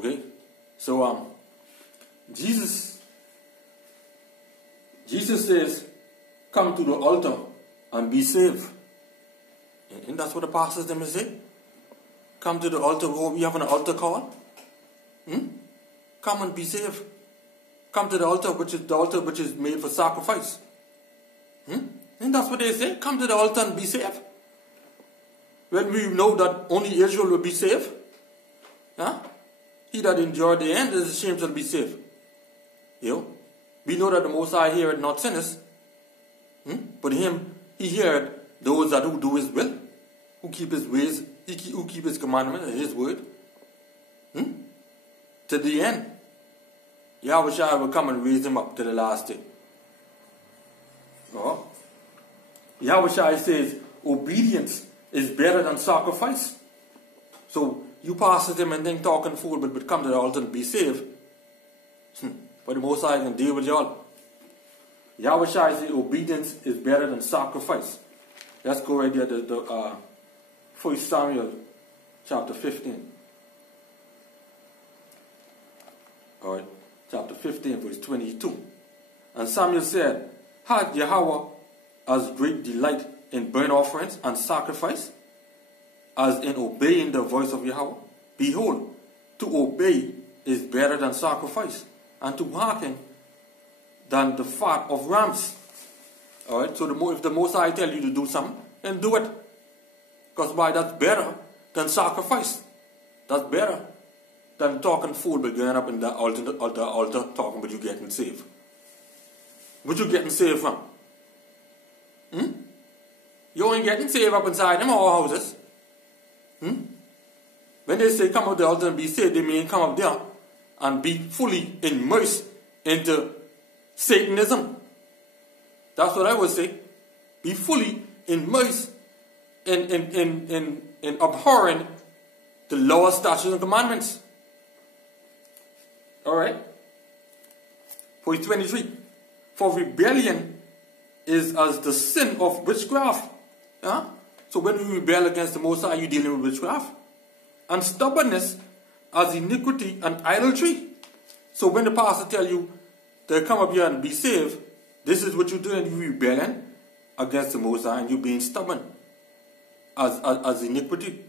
Okay? So, Jesus says, come to the altar and be saved. And that's what the pastors them say. Come to the altar. Oh, we have an altar call. Come and be saved. Come to the altar, which is made for sacrifice. And that's what they say. Come to the altar and be saved. When we know that only Israel will be saved. He that endured the end is ashamed shall be saved. We know that the Most High heareth not sinners. But he heareth those that who do his will, who keep his ways, who keep his commandments and his word. To the end. YAHAWASHI will come and raise him up to the last day. YAHAWASHI says obedience is better than sacrifice. So you pass them and then talking fool, but come to the altar and be saved. But the Most High can deal with y'all. YAHAWASHI says obedience is better than sacrifice. Let's go right there to 1 Samuel chapter 15. Alright, chapter 15 verse 22. And Samuel said, had Yahweh as great delight in burnt offerings and sacrifice as in obeying the voice of Yahweh? Behold, to obey is better than sacrifice, and to hearken than the fat of rams. Alright, so if the Most High tell you to do something, then do it. Because why? That's better than sacrifice. That's better than talking fool but going up in the altar talking but you getting saved. What you getting saved from? You ain't getting saved up inside them all houses. When they say come up the altar and be saved, they mean come up there and be fully immersed into Satanism. That's what I would say. Be fully immersed in abhorring the law, statutes, and commandments. Alright? Verse 23. For rebellion is as the sin of witchcraft. So when you rebel against the Most High, you're dealing with witchcraft. And stubbornness as iniquity and idolatry. So when the pastor tell you to come up here and be saved, this is what you're doing. You're rebelling against the Most High and you're being stubborn. As iniquity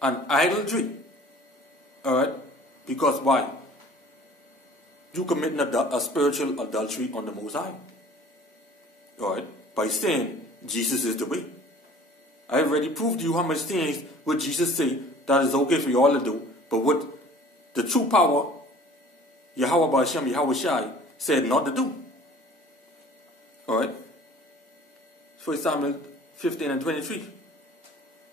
and idolatry. Alright? Because why? You committing a spiritual adultery on the Most High. Alright? By saying Jesus is the way. I already proved to you how much things what Jesus say that is okay for you all to do. But what the true power, YAHAWASHI, said not to do. Alright? 1 Samuel 15 and 23.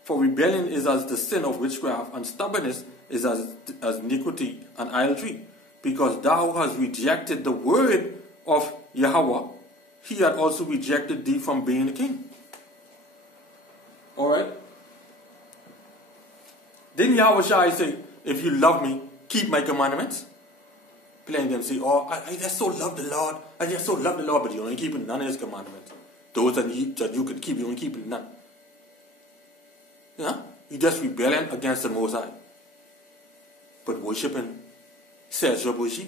For rebellion is as the sin of witchcraft, and stubbornness is as iniquity and idolatry. Because thou hast rejected the word of Yahweh, he had also rejected thee from being a king. Alright? Didn't YAHAWASHI say, if you love me, keep my commandments? Plenty of them say, oh, I just so love the Lord. I just so love the Lord, but you ain't keeping none of his commandments. Those that you could keep, you ain't keeping none. You just rebelling against the Most High. But worshiping Sejrabushi,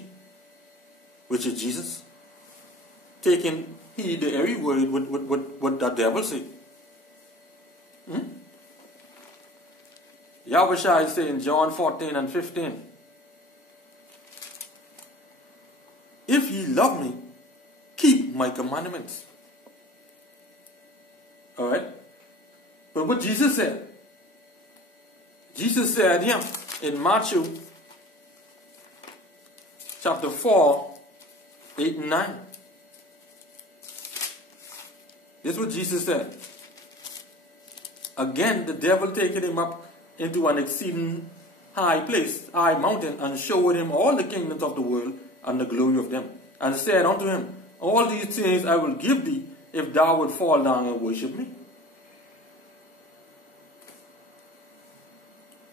which is Jesus, taking heed to every word what the devil say. YAHAWASHI say in John 14 and 15, if ye love me, keep my commandments. Alright? But what Jesus said in Matthew chapter 4, 8 and 9. This is what Jesus said. Again, the devil taking him up into an exceeding high place, high mountain, and showed him all the kingdoms of the world and the glory of them. And said unto him, all these things I will give thee, if thou wilt fall down and worship me.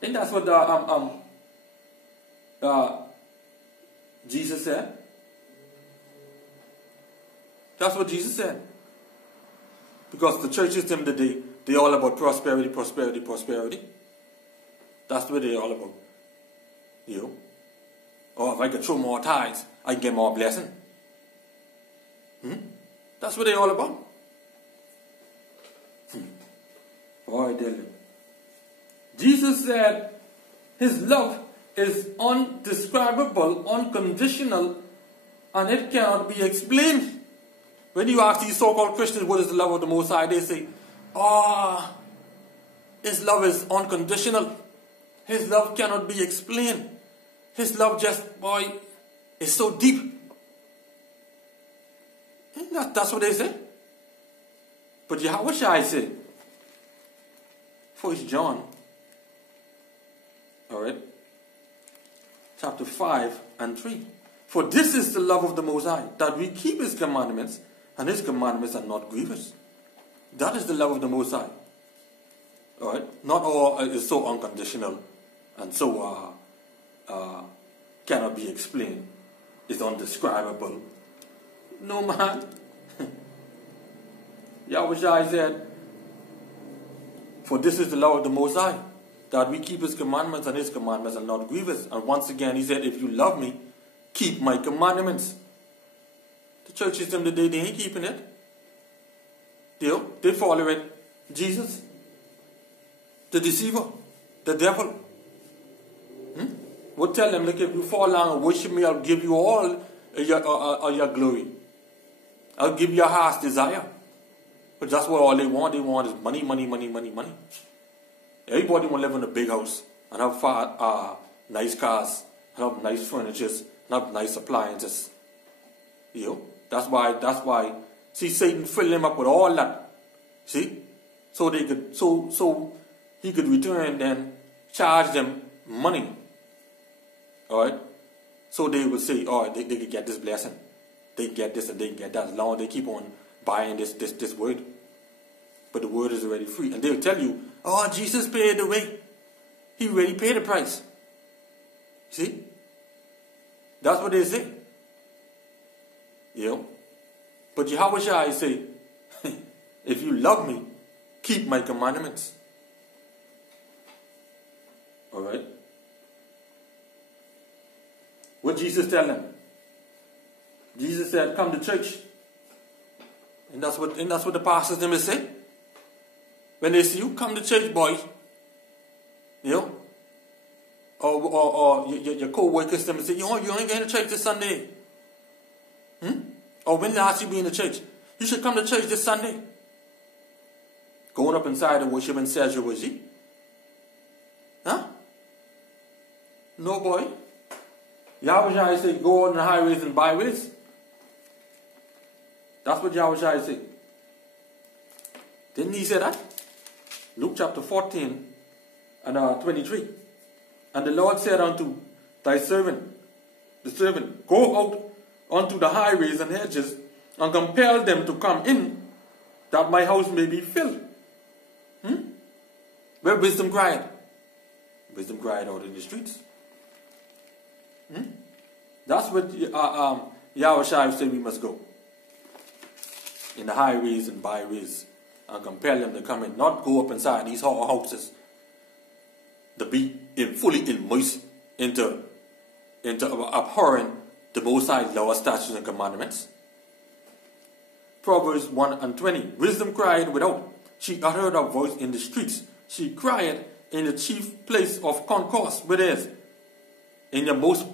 And that's what Jesus said. That's what Jesus said. Because the churches them today, they're all about prosperity, prosperity, prosperity. That's what they're all about. Or if I could throw more tithes, I can get more blessing. That's what they're all about. Boy, Dylan. Jesus said his love is undescribable, unconditional, and it cannot be explained. When you ask these so-called Christians what is the love of the Most High, they say, his love is unconditional. His love cannot be explained. His love just, boy, is so deep. That's what they say. But YAHAWASHI said, 1 John, alright, chapter 5 and 3. For this is the love of the Most High, that we keep his commandments, and his commandments are not grievous. That is the love of the Most High. Alright? Not all is so unconditional and so cannot be explained. It's undescribable. No, man. YAHAWASHI said, for this is the love of the Most High, that we keep his commandments, and his commandments are not grievous. And once again, he said, if you love me, keep my commandments. The church system today, they ain't keeping it. They following Jesus, the deceiver, the devil. We'll tell them, look, if you fall down and worship me, I'll give you all your glory. I'll give you your heart's desire. But that's what all they want. They want is money, money, money, money, money. Everybody want to live in a big house and have nice cars, and have nice furniture, and have nice appliances. That's why. See, Satan filled them up with all that. See, so they could, so he could return and charge them money. All right. So they would say, they could get this blessing. They can get this and they can get that. As long as they keep on buying this word. But the word is already free. And they'll tell you, Jesus paid the way. He already paid the price. See? That's what they say. But YAHAWASHI say, if you love me, keep my commandments. Alright? What Jesus tell them? Jesus said, come to church. And that's what the pastors them will say. When they see you, come to church, boy. Or your co-workers them will say, you ain't going to church this Sunday. Or when last you been to church? You should come to church this Sunday. Going up inside the worship and says you was he? Huh? No, boy. YAHAWASHI say, go on the highways and byways. That's what YAHAWASHI said. Didn't he say that? Luke chapter 14 and 23. And the Lord said unto thy servant, the servant, go out unto the highways and hedges, and compel them to come in, that my house may be filled. Where wisdom cried? Wisdom cried out in the streets. That's what YAHAWASHI said we must go. In the highways and byways, and compel them to come in, not go up inside these houses to be fully immersed into abhorring the Most High law, statutes, and commandments. Proverbs 1:20. Wisdom cried without. She uttered her voice in the streets. She cried in the chief place of concourse. Where it is? In the most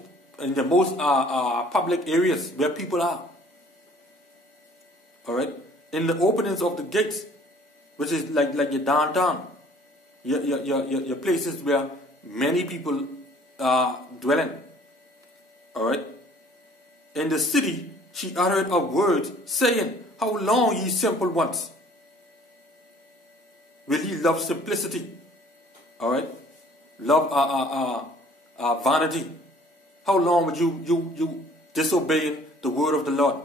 public areas where people are. Alright? In the openings of the gates, which is like your downtown. Your places where many people are dwelling. Alright? In the city, she uttered a word, saying, how long, ye simple ones? Will ye love simplicity? Alright? Love vanity. How long would you disobey the word of the Lord?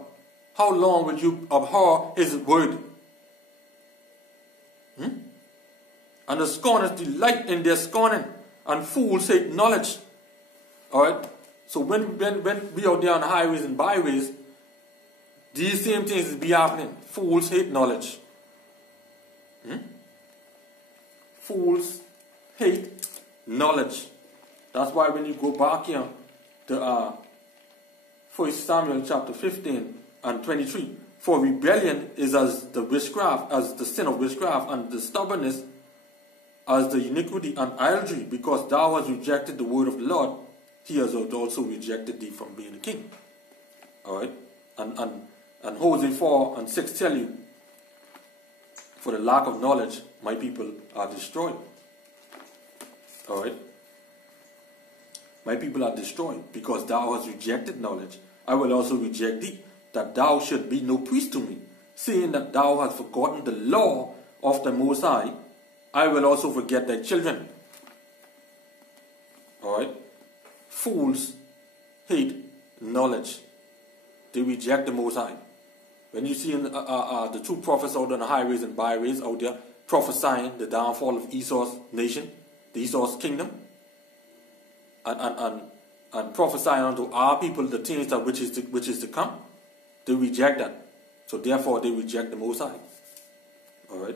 How long would you abhor his word? And the scorners delight in their scorning, and fools hate knowledge. Alright? So when we are there on the highways and byways, these same things be happening. Fools hate knowledge. Fools hate knowledge. That's why when you go back here the 1 Samuel chapter 15 and 23. For rebellion is as the witchcraft, as the sin of witchcraft, and the stubbornness as the iniquity and idolatry, because thou hast rejected the word of the Lord, he has also rejected thee from being a king. Alright? And Hosea 4 and 6 tell you, for the lack of knowledge, my people are destroyed. Alright? My people are destroyed, because thou hast rejected knowledge. I will also reject thee, that thou should be no priest to me, seeing that thou hast forgotten the law of the Most High. I will also forget thy children. Alright? Fools hate knowledge. They reject the Most High. When you see the two prophets out on the highways and byways out there prophesying the downfall of Esau's nation, the Esau's kingdom, and prophesying unto our people the things that which is to come, they reject that. So therefore they reject the Most High. Alright?